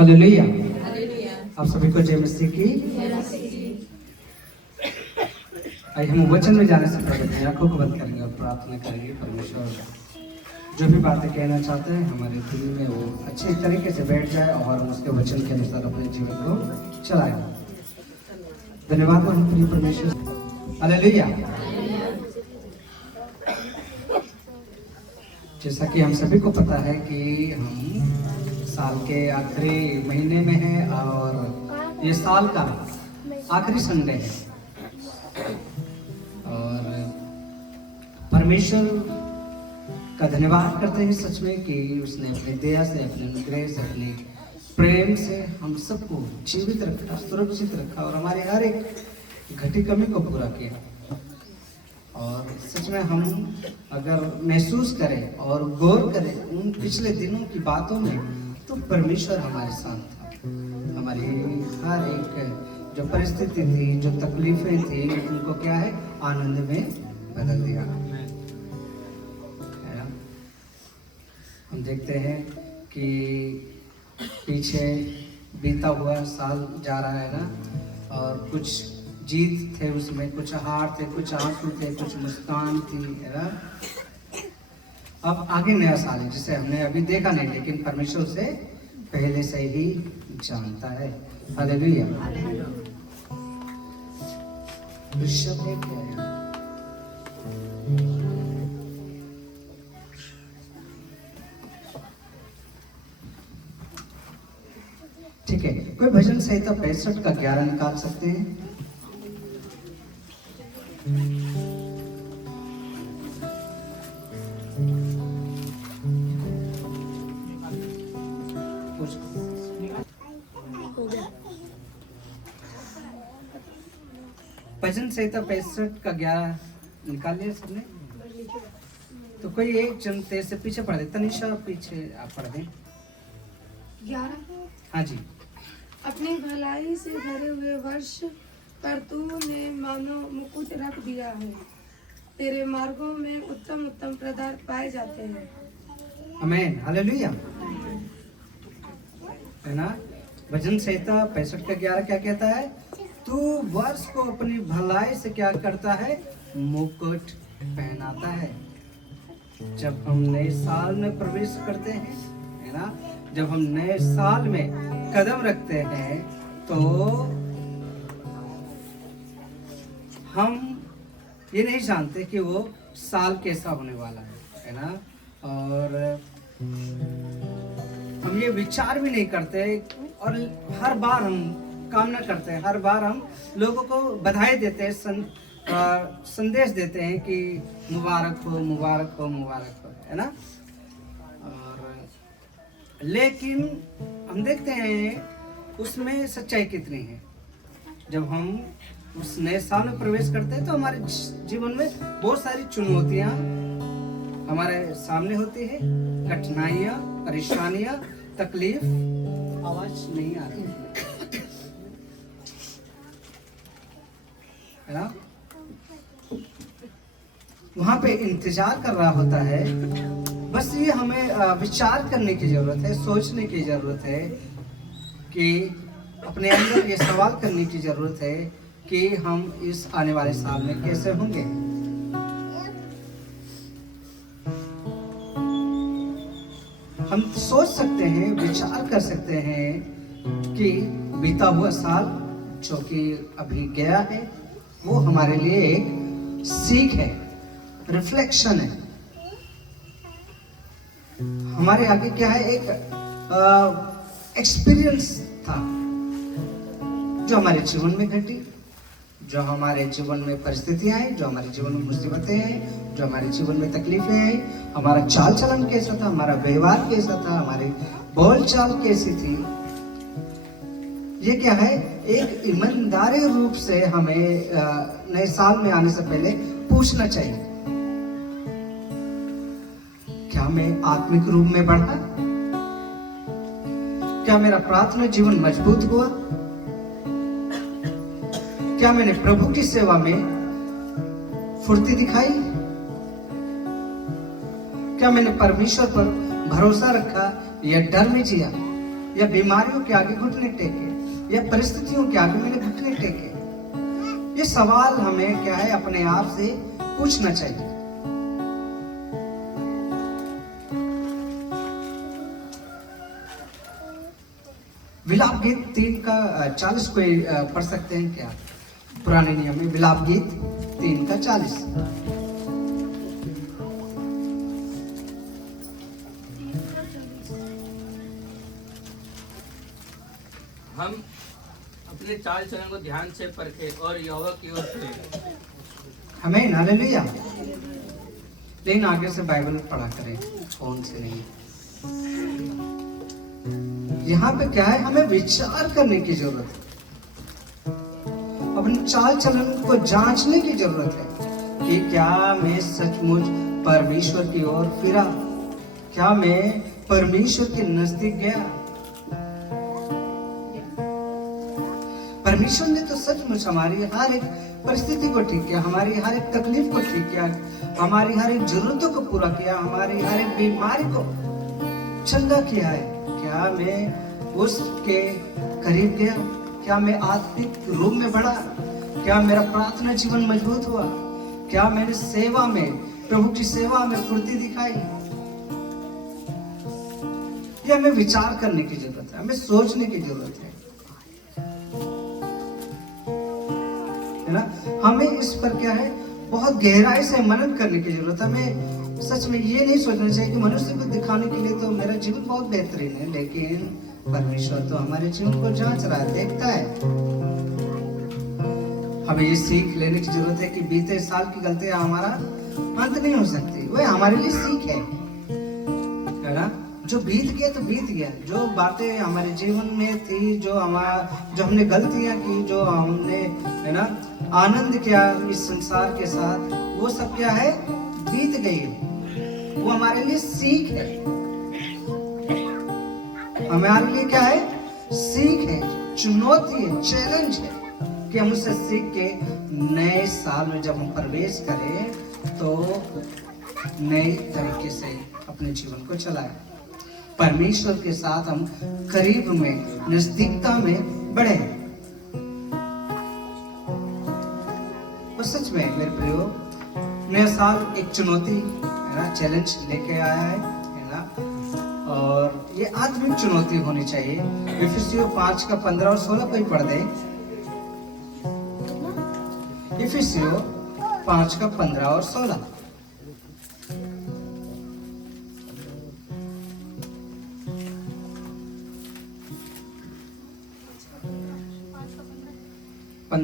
Hallelujah. आप सभी को जय मसीह की। आइए हम वचन में जाने से पहले अपनी आंखों को बंद करेंगे और प्रार्थना करेंगे। परमेश्वर जो भी बातें कहना चाहते हैं हमारे दिल में वो अच्छे तरीके से बैठ जाए और हम उसके वचन के अनुसार अपने जीवन को चलाएं। धन्यवाद प्रिय परमेश्वर। हालेलुया। जैसा कि हम सभी को पता है कि हम साल के आखिरी महीने में है और ये साल का आखिरी संडे है और परमेश्वर का धन्यवाद करते हैं सच में कि उसने अपनी दया से, अपने अनुग्रह से, अपने प्रेम से हम सबको जीवित रखा, सुरक्षित रखा और हमारे हर एक घटी कमी को पूरा किया। और सच में हम अगर महसूस करें और गौर करें उन पिछले दिनों की बातों में तो परमेश्वर हमारे साथ था। हमारी हर एक जो परिस्थिति थी, जो तकलीफें थी, उनको क्या है आनंद में बदल दिया। हम देखते हैं कि पीछे बीता हुआ साल जा रहा है ना, और कुछ जीत थे उसमें, कुछ हार थे, कुछ आंसू थे, कुछ मुस्कान थी, है ना। अब आगे नया साल है जिसे हमने अभी देखा नहीं, लेकिन परमेश्वर से पहले से ही जानता है। हालेलुया। शब्द है क्या है? ठीक है, कोई भजन संहिता 65 का 11 निकाल सकते हैं? भजन संहिता 65 का 11 निकाल लिया सबने? तो कोई एक जन तेज से पीछे पढ़ दे। तनिषा पीछे आप पढ़ दें। 11। हाँ जी। अपनी भलाई से भरे हुए वर्ष पर तूने मानो मुकुट रख दिया है। तेरे मार्गों में उत्तम उत्तम पदार्थ पाए जाते हैं। आमीन। हालेलुया। है ना। भजन संहिता 65 का 11 क्या कहता है? तू वर्ष को अपनी भलाई से क्या करता है? मुकुट पहनाता है। जब हम नए साल में प्रवेश करते हैं, है ना, जब हम नए साल में कदम रखते हैं तो हम ये नहीं जानते कि वो साल कैसा होने वाला है ना। और हम ये विचार भी नहीं करते और हर बार हम कामना करते हैं, हर बार हम लोगों को बधाई देते हैं, संदेश देते हैं कि मुबारक हो, मुबारक हो, मुबारक हो, है ना। और लेकिन हम देखते हैं उसमें सच्चाई कितनी है। जब हम उस नए साल में प्रवेश करते हैं तो हमारे जीवन में बहुत सारी चुनौतियां हमारे सामने होती है, कठिनाइयां, परेशानियां, तकलीफ। आवाज नहीं आ रही है ना। वहां पे इंतजार कर रहा होता है। बस ये हमें विचार करने की जरूरत है, सोचने की जरूरत है कि अपने अंदर ये सवाल करने की जरूरत है कि हम इस आने वाले साल में कैसे होंगे। हम सोच सकते हैं, विचार कर सकते हैं कि बीता हुआ साल जो कि अभी गया है वो हमारे लिए एक सीख है, रिफ्लेक्शन है। हमारे आगे क्या है? एक एक्सपीरियंस था जो हमारे जीवन में घटी, जो हमारे जीवन में परिस्थितियां हैं, जो हमारे जीवन में मुसीबतें हैं, जो हमारे जीवन में तकलीफें हैं। हमारा चाल चलन कैसा था, हमारा व्यवहार कैसा था, हमारी बोल चाल कैसी थी। ये क्या है? एक ईमानदारी रूप से हमें नए साल में आने से पहले पूछना चाहिए, क्या मैं आत्मिक रूप में बढ़ा? क्या मेरा प्रार्थना जीवन मजबूत हुआ? क्या मैंने प्रभु की सेवा में फुर्ती दिखाई? क्या मैंने परमेश्वर पर भरोसा रखा या डर में जिया? या बीमारियों के आगे घुटने टेके, या परिस्थितियों के आगे मैंने घुटने टेके? ये सवाल हमें क्या है अपने आप से पूछना चाहिए। विलाप गीत 3 का 40 को पढ़ सकते हैं क्या? पुराने नियम में विलाप गीत 3 का 40। हम अपने चाल चलन को ध्यान से परखे और यहोवा की ओर फिरें। हमें हालेलुया। लेकिन आगे से बाइबल पढ़ा करें, फोन से नहीं। यहाँ पे क्या है, हमें विचार करने की जरूरत है, अपने चाल चलन को जांचने की जरूरत है कि क्या मैं सचमुच परमेश्वर की ओर फिरा, क्या मैं परमेश्वर के नजदीक गया। परमेश्वर ने तो सचमुच हमारी हर एक परिस्थिति को ठीक किया, हमारी हर एक तकलीफ को ठीक किया, हमारी हर एक जरूरतों को पूरा किया, हमारी हर एक बीमारी को चंगा किया है। क्या मैं उसके करीब गया? क्या मैं आत्मिक रूप में बढ़ा? क्या मेरा प्रार्थना जीवन मजबूत हुआ? क्या मैंने सेवा में, प्रभु की सेवा में फुर्ती दिखाई? ये हमें विचार करने की जरूरत है, हमें सोचने की जरूरत है ना। हमें इस पर क्या है, बहुत गहराई से मनन करने की जरूरत है। हमें सच में ये नहीं सोचना चाहिए कि मनुष्य को दिखाने के लिए तो मेरा जीवन बहुत बेहतरीन है, लेकिन परमेश्वर तो हमारे जीवन को जांच रहा है, देखता है। हमें ये सीख लेने की जरूरत है कि बीते साल की गलतियां हमारा अंत नहीं हो सकती, वह हमारे लिए सीख है ना। जो बीत गया तो बीत गया, जो बातें हमारे जीवन में थी, जो हमने गलतियां की, जो हमने है ना आनंद किया इस संसार के साथ, वो सब क्या है, बीत गई है। वो हमारे लिए सीख है, हमारे लिए क्या है, सीख है, चुनौती है, चैलेंज है कि हम उससे सीख के नए साल में जब हम प्रवेश करें तो नए तरीके से अपने जीवन को चलाएं, परमेश्वर के साथ हम करीब में, नजदीकता में बढ़े। तो सच में मेरे प्रियो, नया साल एक चुनौती है ना, चैलेंज लेके आया है ना, और ये आत्मिक चुनौती होनी चाहिए। इफिसियों 5 का 15 और 16 को ही पढ़ दे। इफिसियों 5 का 15 और 16।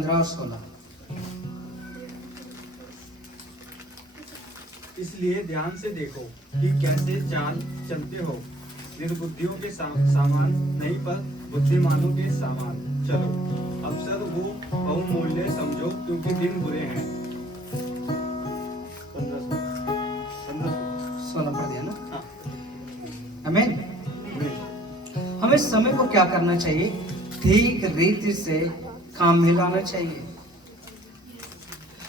और 16। इसलिए ध्यान से देखो कि कैसे चाल चलते हो, निर्बुद्धियों के सामान नहीं पर बुद्धिमानों के सामान चलो। अवसर वो बहुमूल्य समझो क्योंकि दिन बुरे हैं। 16 पढ़ दिया ना। हाँ। आमीन। हमें समय को क्या करना चाहिए, ठीक रीति से काम में लाना चाहिए,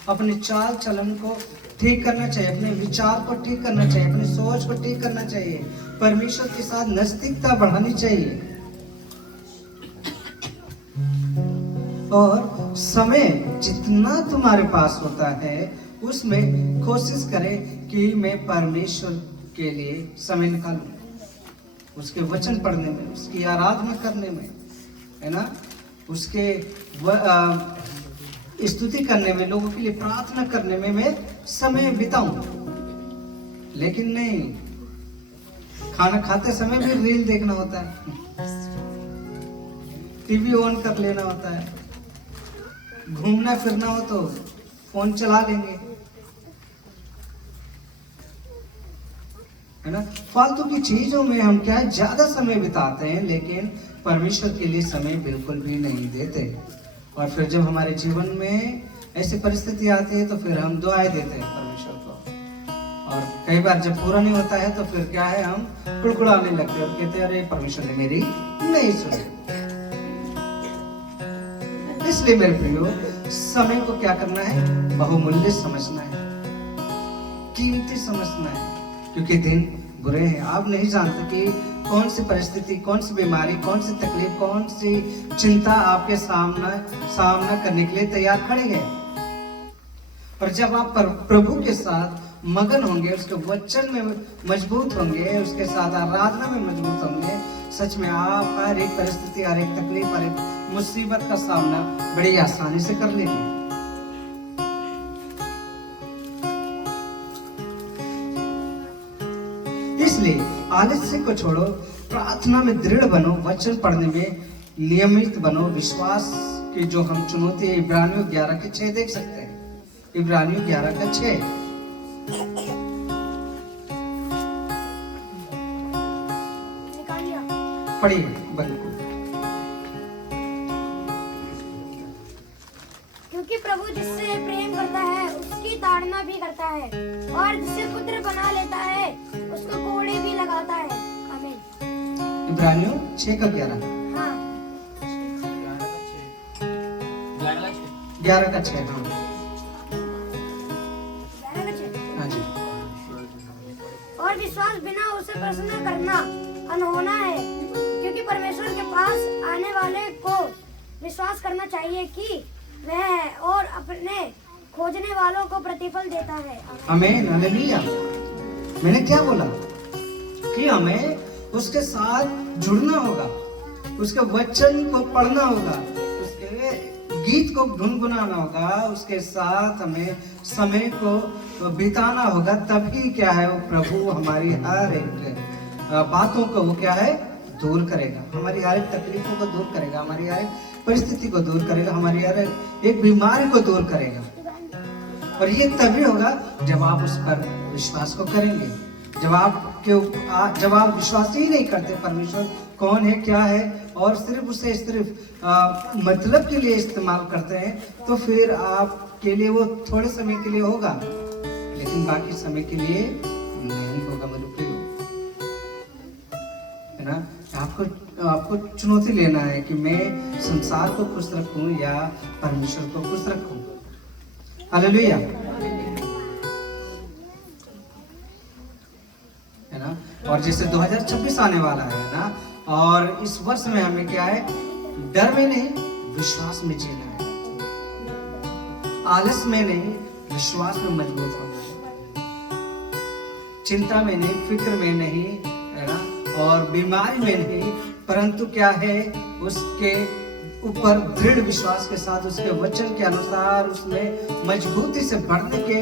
अपने चाल चलन को ठीक करना चाहिए, अपने विचार को ठीक करना चाहिए, अपनी सोच को ठीक करना चाहिए, परमेश्वर के साथ नजदीकता बढ़ानी चाहिए। और समय जितना तुम्हारे पास होता है उसमें कोशिश करें कि मैं परमेश्वर के लिए समय निकालूं, उसके वचन पढ़ने में, उसकी आराधना करने में, है ना, उसके स्तुति करने में, लोगों के लिए प्रार्थना करने में मैं समय बिताऊं। लेकिन नहीं, खाना खाते समय भी रील देखना होता है, टीवी ऑन कर लेना होता है, घूमना फिरना हो तो फोन चला लेंगे, है ना। फालतू की चीजों में हम क्या है, ज्यादा समय बिताते हैं, लेकिन परमेश्वर के लिए समय बिल्कुल भी नहीं देते। और फिर जब हमारे जीवन में ऐसी परिस्थिति आती है तो फिर हम दुआएं देते हैं परमेश्वर को, और कई बार जब पूरा नहीं होता है तो फिर क्या है, हम कुड़कुड़ाने लगते हैं और कहते हैं अरे परमेश्वर ने मेरी नहीं सुनी। इसलिए मेरे प्रियो, समय को क्या करना है, बहुमूल्य समझना है, कीमती समझना है, क्योंकि दिन बुरे हैं। आप नहीं जानते कि कौन सी परिस्थिति, कौन सी बीमारी, कौन सी तकलीफ, कौन सी चिंता आपके सामना करने के लिए तैयार खड़े हैं। और जब आप प्रभु के साथ मगन होंगे, उसके वचन में मजबूत होंगे, उसके साथ आराधना में मजबूत होंगे, सच में आप हर एक परिस्थिति, हर एक तकलीफ, हर एक मुसीबत का सामना बड़ी आसानी से कर लेंगे। इसलिए आलस्य को छोड़ो, प्रार्थना में दृढ़ बनो, वचन पढ़ने में नियमित बनो। विश्वास की जो हम चुनौती इब्रानियों 11:6 देख सकते हैं। इब्रानियों 11:6 पढ़िए बंद। क्योंकि प्रभु जिससे प्रेम करता है उसकी ताड़ना भी करता है, और जिसे पुत्र बना लेता है उसको कोड़े भी लगाता है। आमीन। इब्रानियों 6:11। हाँ, 11:6। हाँ जी। और विश्वास बिना उसे प्रसन्न करना अनहोना है, क्योंकि परमेश्वर के पास आने वाले को विश्वास करना चाहिए कि वह है और अपने खोजने वालों को प्रतिफल देता है। आमीन, हालेलुया। मैंने क्या बोला कि हमें उसके साथ जुड़ना होगा, उसके वचन को पढ़ना होगा, उसके गीत को गुनगुनाना होगा, उसके साथ हमें समय को बिताना होगा। तभी क्या है, वो प्रभु हमारी हर एक बातों को वो क्या है दूर करेगा, हमारी हर एक तकलीफों को दूर करेगा, हमारी हर एक परिस्थिति को दूर करेगा, हमारी हर एक बीमारी को दूर करेगा। और ये तभी होगा जब आप उस पर विश्वास को करेंगे। जब आप विश्वास ही नहीं करते परमेश्वर कौन है, क्या है, और सिर्फ उसे मतलब के लिए इस्तेमाल करते हैं, तो फिर आपके लिए वो थोड़े समय के लिए होगा, लेकिन बाकी समय के लिए नहीं होगा। मेरे प्रिय, है ना, आपको चुनौती लेना है कि मैं संसार को खुश रखूं या परमेश्वर को खुश रखूं। हालेलुया, है ना। और जैसे 2026 आने वाला है ना, और इस वर्ष में हमें क्या है, डर में नहीं विश्वास में जीना है, आलस में नहीं विश्वास में मजबूत होना है, चिंता में नहीं, फिक्र में नहीं, है ना, और बीमारी में नहीं, परंतु क्या है, उसके ऊपर दृढ़ विश्वास के साथ, उसके वचन के अनुसार, उसमें मजबूती से बढ़ने के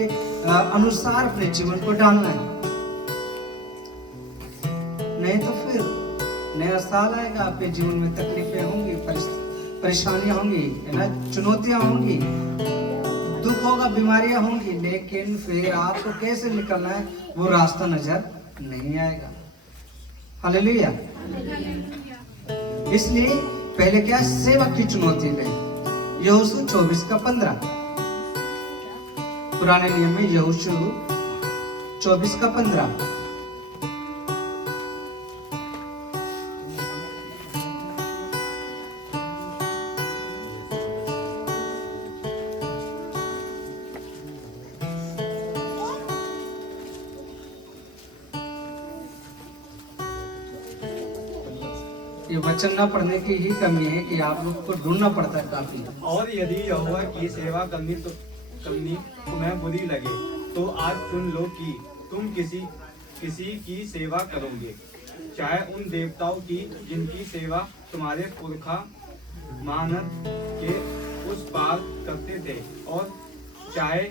अनुसार अपने जीवन को डालना है। नहीं तो फिर नया साल आएगा, आपके जीवन में तकलीफें होंगी, परेशानियां होंगी, है ना, चुनौतियां होंगी, दुख होगा, बीमारियां होंगी, लेकिन फिर आपको कैसे निकलना है वो रास्ता नजर नहीं आएगा। हालेलुया। इसलिए पहले क्या, सेवा की चुनौती में यहोशू 24:15, पुराने नियम में यहोशू 24:15। ये वचन न पढ़ने की ही कमी है कि आप लोग को ढूंढना पड़ता है काफी। और यदि यहोवा की सेवा करनी तुम्हें बुरी लगे, तो आज सुन लो कि तुम किसी की सेवा करोगे, चाहे उन देवताओं की जिनकी सेवा तुम्हारे पुरखा मानव के उस पार करते थे, और चाहे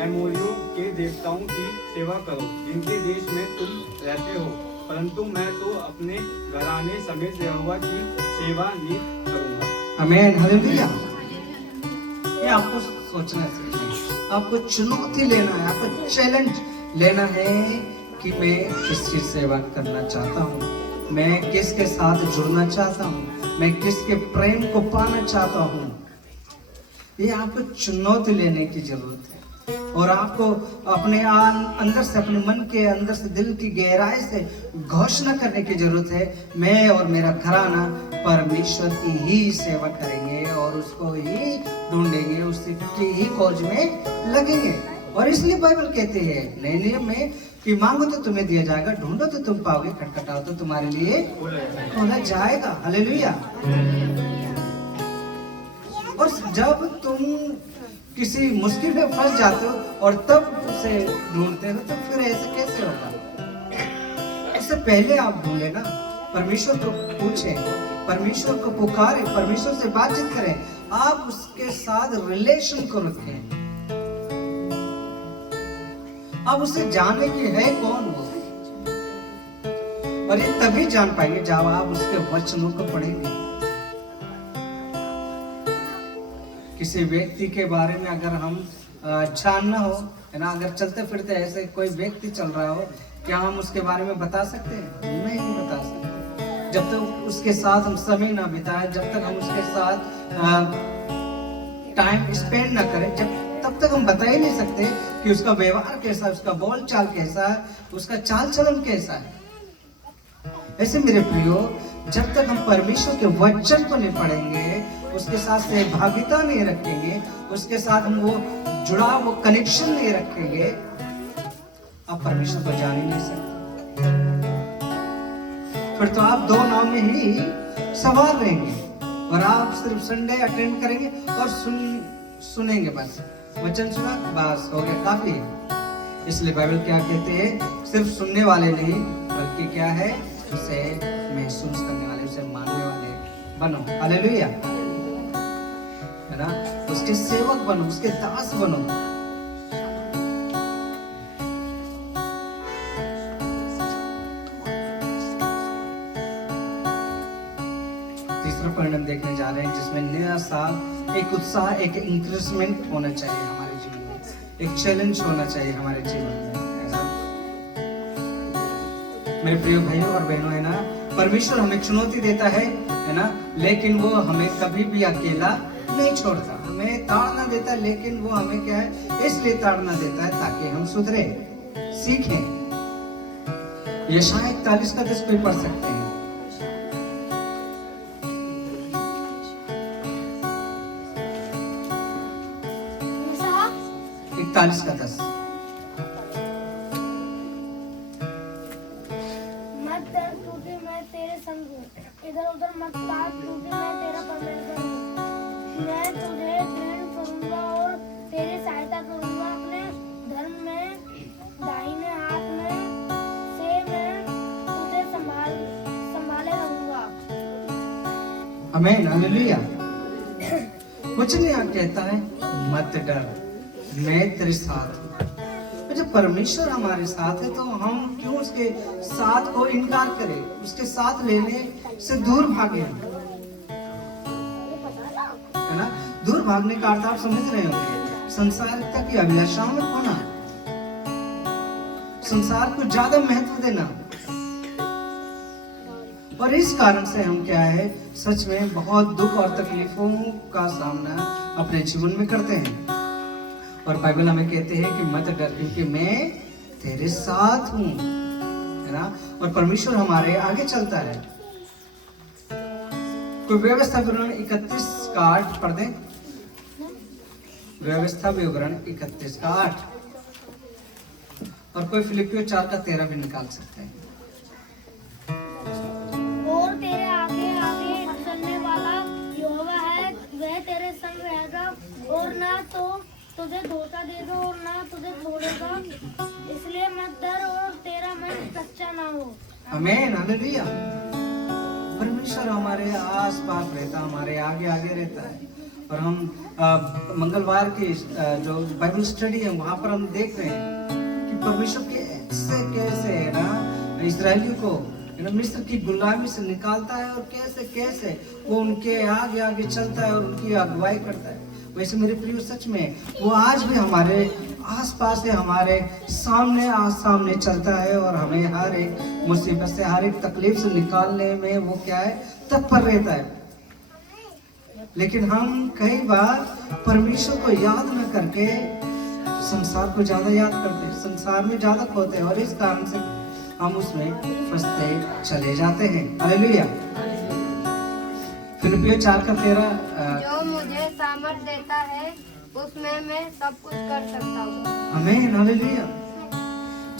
एमोरियों के देवताओं की सेवा करो जिनके देश में तुम रहते हो, परंतु मैं तो अपने घराने समेत यहोवा की सेवा नहीं करूंगा। आमीन, हालेलुया। ये आपको सोचना चाहिए, आपको चुनौती लेना है, आपको चैलेंज लेना है कि मैं किसकी सेवा करना चाहता हूँ, मैं किसके साथ जुड़ना चाहता हूँ, मैं किसके प्रेम को पाना चाहता हूँ। ये आपको चुनौती लेने की जरूरत है, और आपको अपने अंदर से, अपने मन के अंदर से, दिल की गहराई से घोषणा करने की जरूरत है, मैं और मेरा घराना परमेश्वर की ही सेवा करेंगे और उसको ही ढूंढेंगे, उसकी ही खोज में लगेंगे। और इसलिए बाइबल कहते हैं नए नियम में कि मांगो तो तुम्हें दिया जाएगा, ढूंढो तो तुम पाओगे, खटखटाओ तो तुम्हारे लिए खोला जाएगा। हालेलुया। और जब तुम किसी मुश्किल में फंस जाते हो और तब उसे ढूंढते हो, तो फिर ऐसे कैसे होगा? इससे पहले आप ढूंढे ना, परमेश्वर को पूछें, परमेश्वर को पुकारें, परमेश्वर से बातचीत करें, आप उसके साथ रिलेशन को रखें। आप उसे जाने की है कौन वो, और ये तभी जान पाएंगे जब आप उसके वचनों को पढ़ेंगे। किसी व्यक्ति के बारे में अगर हम जानना हो, है ना, अगर चलते फिरते ऐसे कोई व्यक्ति चल रहा हो, क्या हम उसके बारे में बता सकते हैं? नहीं बता सकते। जब तक उसके साथ हम समय ना बिताए, जब तक हम उसके साथ टाइम स्पेंड ना करें, तब तक हम बता ही नहीं सकते कि उसका व्यवहार कैसा है, उसका बोल चाल कैसा है, उसका चाल चलन कैसा है। ऐसे मेरे प्रियो, जब तक हम परमेश्वर के वचन को नहीं पढ़ेंगे, उसके साथ सहभागिता नहीं रखेंगे, उसके साथ हम वो जुड़ा वो कनेक्शन नहीं रखेंगे, आप परमेश्वर को जान ही नहीं सकते। फिर तो आप दो नाव में ही सवार रहेंगे और आप सिर्फ संडे अटेंड करेंगे और सुनेंगे, बस वचन सुना, बस हो गया, काफी है। इसलिए बाइबल क्या कहते हैं? सिर्फ सुनने वाले नहीं, बल्कि क्या है, उसे महसूस करने वाले, उसे मानने वाले बनो। हालेलुया, है ना? उसके सेवक बनो, उसके दास बनो। तीसरा पॉइंट हम देखने जा रहे हैं, जिसमें नया साल एक उत्साह, एक इंक्रीजमेंट होना चाहिए हमारे जीवन में, एक चैलेंज होना चाहिए हमारे जीवन में। मेरे प्रिय भाइयों और बहनों, है ना, परमेश्वर हमें चुनौती देता है ना, लेकिन वो हमें कभी भी अकेला नहीं छोड़ता। हमें ताड़ना देता है, लेकिन वो हमें क्या है, इसलिए ताड़ना देता है ताकि हम सुधरे, सीखें। यशायाह 41 कोई पढ़ सकते हैं? यशायाह 41:10। इधर उधर मत ताक, क्योंकि मैं तेरा परमेश्वर हूँ। मैं तुझे दृढ़ करूंगा और तेरी सहायता करूंगा। अपने धर्म में दाहिने हाथ में से मैं तुझे संभाले रहूंगा। आमीन, हालेलुया। कुछ नहीं आप कहता है, मत डर, मैं तेरे साथ हूँ। जब परमेश्वर हमारे साथ है तो हम क्यों उसके साथ को इनकार करें, उसके साथ लेने से दूर भागे, है ना? दूर भागने का अर्थ आप समझ रहे होंगे, संसारिकता की अभिलाषाओं में खोना, संसार को ज्यादा महत्व देना। और इस कारण से हम क्या है, सच में बहुत दुख और तकलीफों का सामना अपने जीवन में करते हैं। और बाइबल हमें कहते हैं कि मत डर, क्योंकि मैं तेरे साथ हूं, है ना? और परमेश्वर हमारे आगे चलता है। कोई व्यवस्था विवरण 31 का 8 पढ़ दें। व्यवस्था विवरण 31 का 8, और कोई फिलिपियो 4 का 13 भी निकाल सकते हैं। और तेरे आगे आगे चलने वाला यहोवा है, वह तेरे संग रहेगा और ना तो तुझे धोखा देगा और ना तुझे छोड़ेगा। इसलिए मत डर और तेरा मन कच्चा ना हो। आमीन, हालेलुया। परमेश्वर हमारे आस-पास रहता, हमारे आगे आगे रहता है। और हम मंगलवार की जो बाइबल स्टडी है, वहां पर हम देख रहे हैं कि परमेश्वर कैसे कैसे, है ना, इस्राएलियों को, है ना, मिस्र की गुलामी से निकालता है और कैसे कैसे वो उनके आगे आगे चलता है और उनकी अगुवाई करता है। वैसे मेरे प्रिय, सच में वो आज भी हमारे आसपास है, हमारे सामने चलता है और हमें हर एक मुसीबत से, हर एक तकलीफ से निकालने में वो क्या है, तत्पर रहता है। लेकिन हम कई बार परमेश्वर को याद न करके संसार को ज्यादा याद करते हैं, संसार में ज्यादा खोते हैं, और इस कारण से हम उसमें फंसते चले जाते हैं। हालेलुया। फिलिपियो 4 का 13, जो मुझे सामर्थ देता है उसमें मैं सब कुछ कर सकता हूँ। आमीन, हालेलुया।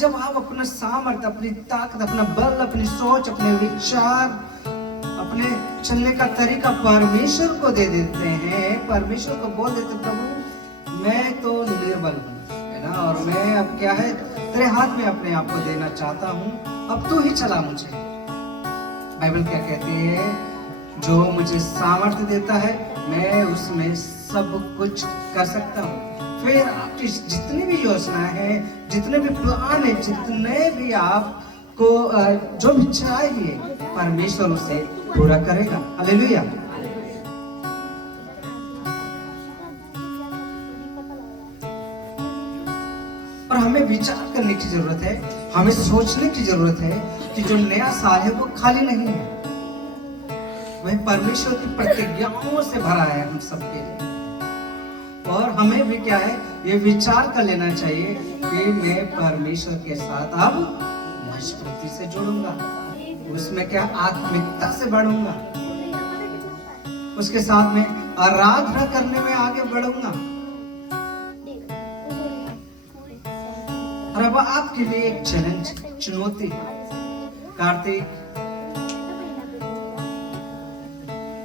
जब आप अपना सामर्थ्य, अपनी ताकत, अपना बल, अपनी सोच, अपने विचार, अपने चलने का तरीका परमेश्वर को दे देते हैं, परमेश्वर को बोल देते प्रभु मैं तो निर्बल हूँ, है ना, और मैं अब क्या है तेरे हाथ में अपने आप को देना चाहता हूँ, अब तू ही चला मुझे। बाइबल क्या कहती है, जो मुझे सामर्थ्य देता है मैं उसमें सब कुछ कर सकता हूँ। फिर आपकी जितनी भी योजना है, जितने भी प्लान है, जितने भी आपको जो भी चाहिए परमेश्वर उसे पूरा करेगा। हालेलुया। और हमें विचार करने की जरूरत है, हमें सोचने की जरूरत है कि जो नया साल है वो खाली नहीं है, वह परमेश्वर की प्रतिज्ञाओं से भरा है हम सबके लिए। और हमें भी क्या है, ये विचार कर लेना चाहिए कि मैं परमेश्वर के साथ अब मजबूती से जुड़ूंगा, उसमें क्या आत्मिकता से बढ़ूंगा, उसके साथ में आराधना करने में आगे बढ़ूंगा। और अब आपके लिए एक चैलेंज, चुनौती, कार्तिक,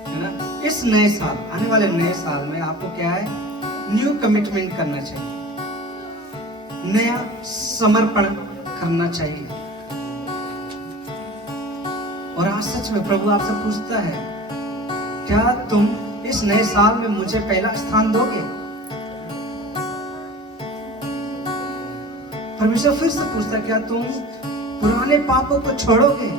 है ना, इस नए साल, आने वाले नए साल में आपको क्या है, न्यू कमिटमेंट करना चाहिए, नया समर्पण करना चाहिए। और आज सच में प्रभु आपसे पूछता है, क्या तुम इस नए साल में मुझे पहला स्थान दोगे? परमेश्वर फिर से पूछता है, क्या तुम पुराने पापों को छोड़ोगे?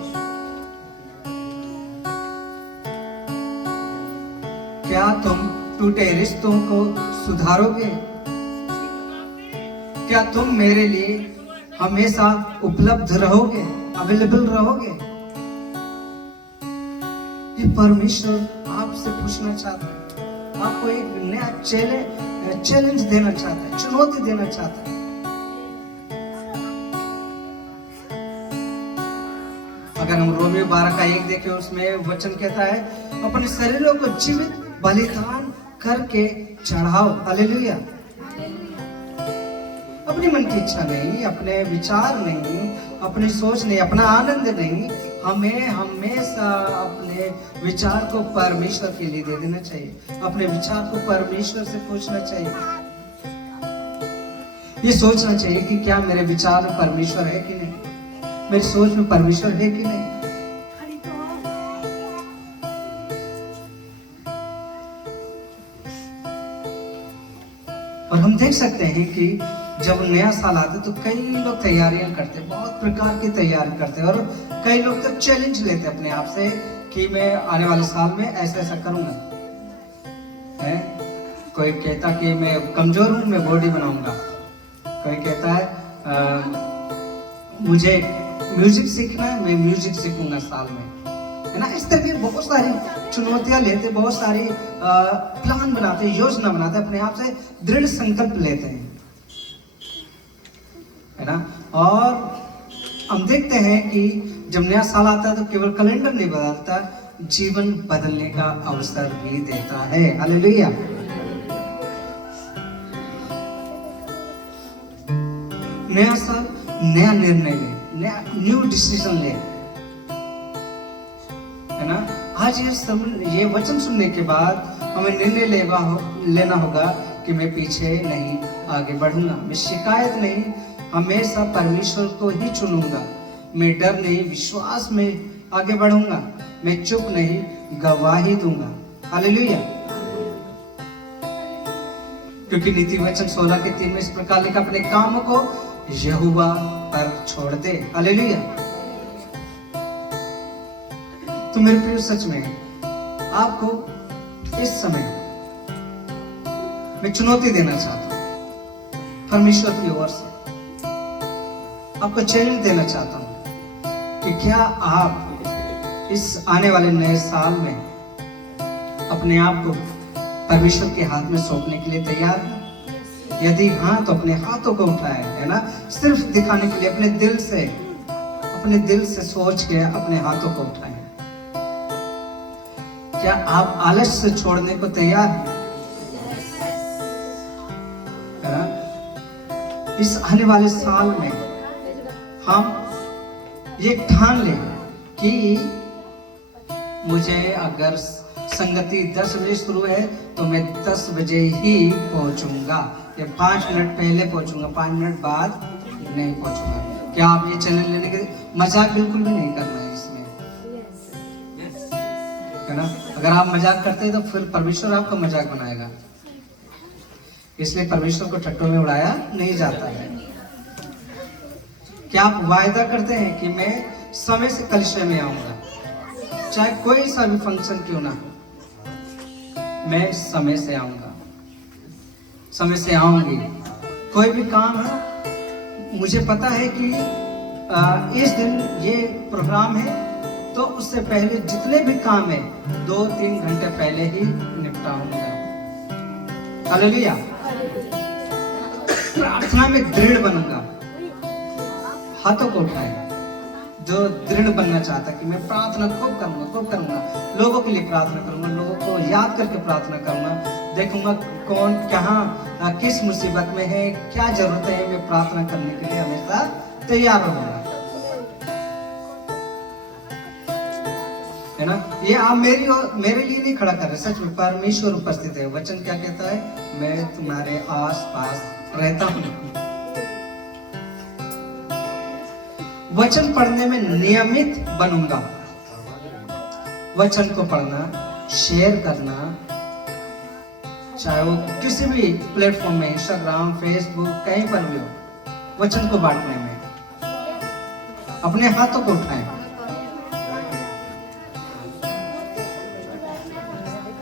क्या तुम टूटे रिश्तों को सुधारोगे? क्या तुम मेरे लिए हमेशा उपलब्ध रहोगे, अवेलेबल रहोगे? ये परमेश्वर आपसे पूछना चाहता है, आपको एक नया चैलेंज देना चाहता है, चुनौती देना चाहता है। अगर हम रोमियो 12:1 देखें, उसमें वचन कहता है, अपने शरीरों को जीवित बलिदान करके चढ़ाओ। हालेलुया। अपनी मन की इच्छा नहीं, अपने विचार नहीं, अपनी सोच नहीं, अपना आनंद नहीं, हमें हमेशा अपने विचार को परमेश्वर के लिए दे देना चाहिए, अपने विचार को परमेश्वर से पूछना चाहिए। ये सोचना चाहिए कि क्या मेरे विचार में परमेश्वर है कि नहीं, मेरी सोच में परमेश्वर है कि नहीं। और हम देख सकते हैं कि जब नया साल आता है तो कई लोग तैयारियां करते हैं, बहुत प्रकार की तैयारी करते हैं, और कई लोग तो चैलेंज लेते हैं अपने आप से कि मैं आने वाले साल में ऐसा ऐसा करूंगा। है कोई कहता कि मैं कमजोर हूं, मैं बॉडी बनाऊंगा। कोई कहता है मुझे म्यूजिक सीखना है, मैं म्यूजिक सीखूंगा साल में, है ना। इस तरह की बहुत सारी चुनौतियां लेते, बहुत सारी प्लान बनाते, योजना बनाते, अपने आप से दृढ़ संकल्प लेते हैं, है ना। और हम देखते हैं कि जब नया साल आता है तो केवल कैलेंडर नहीं बदलता, जीवन बदलने का अवसर भी देता है। हालेलुया। नया साल, नया निर्णय ले, नया न्यू डिसीजन ले, है ना। आज ये वचन सुनने के बाद हमें निर्णय लेना होगा कि मैं पीछे नहीं, आगे बढ़ूंगा, मैं शिकायत नहीं, हमेशा परमेश्वर को ही चुनूंगा, मैं डर नहीं, विश्वास में आगे बढ़ूंगा, मैं चुप नहीं, गवाही दूंगा। हालेलुया। क्योंकि नीति वचन 16:3 में इस प्रकार लिखा, अपने काम को यहोवा पर छोड़ दे। हालेलुया। तो मेरे प्रिय, सच में आपको इस समय मैं चुनौती देना चाहता हूं परमेश्वर की ओर से, आपको चैलेंज देना चाहता हूं कि क्या आप इस आने वाले नए साल में अपने आप को परमेश्वर के हाथ में सौंपने के लिए तैयार हैं? यदि हाँ तो अपने हाथों को उठाएं, है ना, सिर्फ दिखाने के लिए, अपने दिल से सोच के अपने हाथों को उठाएं। क्या आप आलस्य से छोड़ने को तैयार हैं? है ना? इस आने वाले साल में हम ये ठान लें कि मुझे अगर संगति 10 बजे शुरू है तो मैं 10 बजे ही पहुंचूंगा, या 5 मिनट पहले पहुंचूंगा, 5 मिनट बाद नहीं पहुंचूंगा। क्या आप ये चैनल लेने के मजाक बिल्कुल भी नहीं करना है इसमें, है ना? अगर आप मजाक करते हैं तो फिर परमेश्वर आपका मजाक बनाएगा, इसलिए परमेश्वर को टट्टों में उड़ाया नहीं जाता है। क्या आप वायदा करते हैं कि मैं समय से कलिसिया में आऊंगा, चाहे कोई सा भी फंक्शन क्यों ना हो, मैं समय से आऊंगा, समय से आऊंगी। कोई भी काम है, मुझे पता है कि इस दिन ये प्रोग्राम है, तो उससे पहले जितने भी काम है 2-3 घंटे पहले ही निपटाऊंगा। हालेलुया। प्रार्थना में दृढ़ बनूंगा। हाथों को उठाए जो दृढ़ बनना चाहता है कि मैं प्रार्थना खूब करूंगा, लोगों के लिए प्रार्थना करूंगा, लोगों को याद करके प्रार्थना करूंगा, देखूंगा कौन कहाँ किस मुसीबत में है, क्या जरूरत है, मैं प्रार्थना करने के लिए हमेशा तैयार रहूंगा, है ना? ये आप मेरे लिए नहीं खड़ा कर रहे, सच में परमेश्वर उपस्थित है। वचन क्या कहता है? मैं तुम्हारे आस पास रहता हूँ। वचन पढ़ने में नियमित बनूंगा। वचन को पढ़ना, शेयर करना, चाहे वो किसी भी प्लेटफॉर्म में, इंस्टाग्राम, फेसबुक, कहीं पर भी हो, वचन को बांटने में अपने हाथों को उठाएं,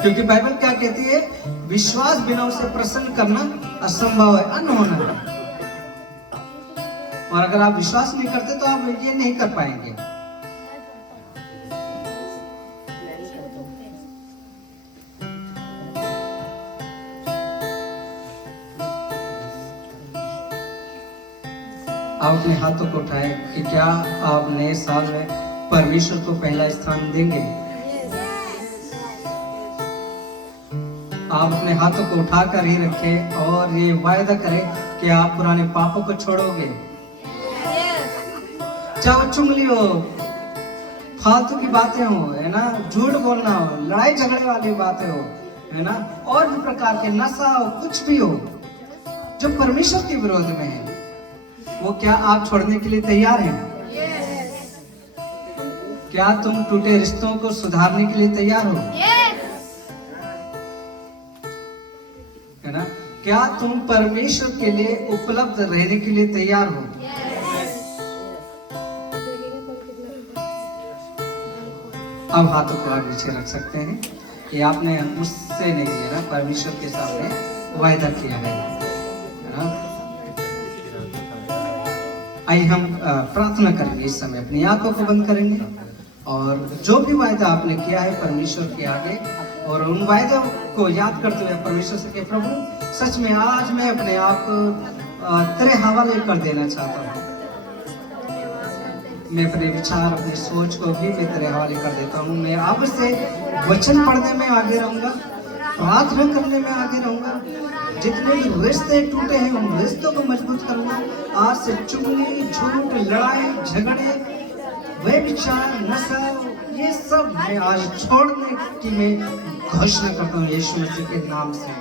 क्योंकि बाइबल क्या कहती है? विश्वास बिना उसे प्रसन्न करना असंभव है, अनहोना है। और अगर आप विश्वास नहीं करते तो आप ये नहीं कर पाएंगे। आप अपने हाथों को उठाएं कि क्या आप नए साल में परमेश्वर को पहला स्थान देंगे? आप अपने हाथों को उठाकर ही रखें और ये वायदा करें कि आप पुराने पापों को छोड़ोगे। चाहे वो चुगली हो, फालतू की बातें हो, है ना, झूठ बोलना हो, लड़ाई झगड़े वाली बातें हो, है ना, और भी प्रकार के नशा हो, कुछ भी हो जो परमेश्वर के विरोध में है, वो क्या आप छोड़ने के लिए तैयार हैं? क्या तुम टूटे रिश्तों को सुधारने के लिए तैयार हो? है ना? क्या तुम परमेश्वर के लिए उपलब्ध रहने के लिए तैयार हो? अब हाथों को आप नीचे रख सकते हैं। ये आपने मुझसे नहीं किया ना, परमेश्वर के सामने वायदा किया है ना? आइए हम प्रार्थना करेंगे। इस समय अपनी आंखों को बंद करेंगे और जो भी वायदा आपने किया है परमेश्वर के आगे, और उन वायदों को याद करते हुए परमेश्वर से कहे, प्रभु सच में आज मैं अपने आप को तेरे हवाले कर देना चाहता हूँ। मैं अपने विचार, अपनी सोच को भी मैं तेरे हवाले कर देता हूँ। मैं अब से वचन पढ़ने में आगे रहूंगा, प्रार्थना करने में आगे रहूंगा, जितने भी रिश्ते टूटे हैं उन रिश्तों को मजबूत करूंगा। आज से चुगली, झूठ, लड़ाई झगड़े, वे विचार, नशा, ये सब मैं आज छोड़ने की मैं घोषणा करता हूँ यीशु मसीह के नाम से।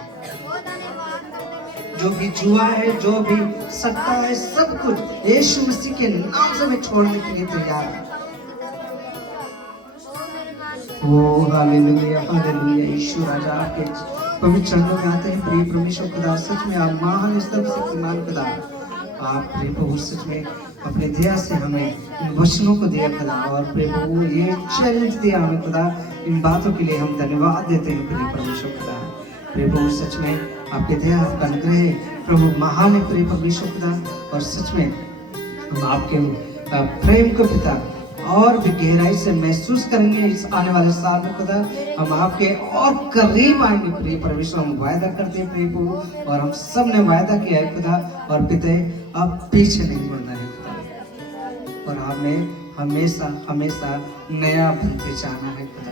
जो भी जुआ है, जो भी सट्टा है, सब कुछ यीशु मसीह के नाम से मैं छोड़ने के लिए तैयार हूँ। ओ हालेलुया, हालेलुया। यीशु राजा के पवित्र चरणों में आते हैं। प्रिय परमेश्वर खुदा, सच में आप महान स्तर से ईमान खुदा, आप प्रिय प्रभु सच में अपने दया से हमें इन वचनों को दिया खुदा, और प्रिय प्रभु ये चैलेंज दिया हमें खुदा, इन बातों के लिए हम धन्यवाद देते हैं प्रिय परमेश्वर खुदा। प्रिय प्रभु सच में आपके दया, आपका अनुग्रह प्रभु महान है प्रिय परमेश्वर खुदा, और सच में हम आपके प्रेम को पिता और भी गहराई से महसूस करेंगे इस आने वाले साल में खुदा। हम आपके और करीब आएंगे प्रिय परमेश्वर, हम वायदा करते हैं प्रिय प्रभु, और हम सब ने वायदा किया है खुदा, और पिता अब पीछे नहीं मुड़ना है खुदा, और हमें हमेशा हमेशा नया बनते जाना है खुदा।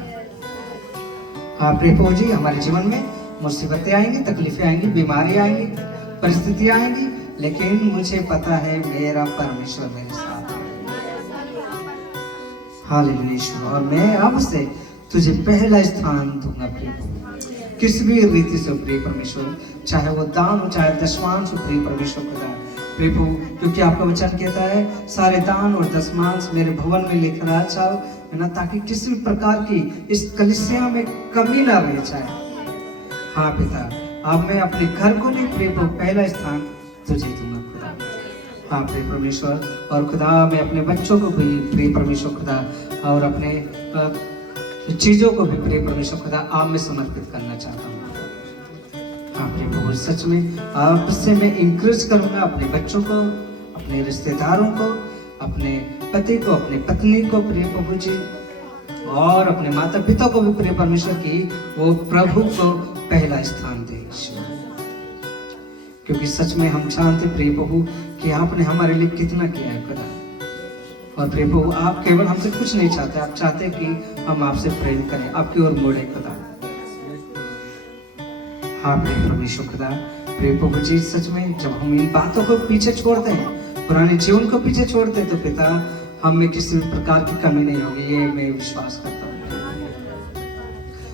हाँ प्रिय प्रभु जी, हमारे जीवन में मुसीबतें आएंगी, तकलीफें आएंगी, बीमारी आएंगी, परिस्थितियां आएंगी, लेकिन मुझे पता है मेरा परमेश्वर मेरे साथ है। हालेलुया यीशु। और मैं अब से तुझे पहला स्थान दूंगा प्रिय प्रभु, किसी भी रीति से प्रिय परमेश्वर, चाहे वो दान हो चाहे दशमांश हो प्रिय परमेश्वर खुदा प्रिय प्रभु, क्योंकि आपका वचन कहता है सारे दान और दशमांश मेरे भवन में लेकर आ जाओ, है ना, ताकि किसी भी प्रकार की इस कलीसिया में कमी ना रह जाए। हाँ पिता, अब मैं अपने घर को नहीं प्रिय प्रभु पहला स्थान तुझे दूंगा खुदा। हाँ प्रिय परमेश्वर, और खुदा मैं अपने बच्चों को भी प्रिय परमेश्वर खुदा, और अपने चीजों को भी प्रिय परमेश्वर खुदा आप में समर्पित करना चाहता हूँ। हाँ प्रिय प्रभु, सच में आपसे मैं इंकरेज करूंगा अपने बच्चों को, अपने रिश्तेदारों को, अपने पति को, अपने पत्नी को प्रिय प्रभु जी, और अपने माता पिता को भी प्रिय परमेश्वर की वो प्रभु को पहला स्थान दे, क्योंकि सच में हम जानते प्रिय प्रभु कि आपने हमारे लिए कितना किया है खुदा। और प्रिय प्रभु, आप केवल हमसे कुछ नहीं चाहते, आप चाहते कि हम आपसे प्रेम करें, आपकी ओर मुड़े खुदा। हाँ प्रिय परमेश्वर खुदा, प्रिय प्रभु जी, सच में जब हम इन बातों को पीछे छोड़ते हैं, पुराने जीवन को पीछे छोड़ते हैं, तो पिता हम में किसी भी प्रकार की कमी नहीं होगी, ये मैं विश्वास करता हूँ।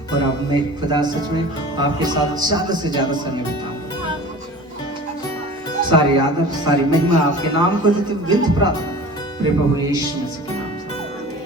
और अब मैं खुदा सच में आपके साथ ज्यादा से ज्यादा समय बिताऊंगा। सारी आदर सारी महिमा आपके नाम को देते विनती प्रार्थना प्रिय प्रभु यीशु मसीह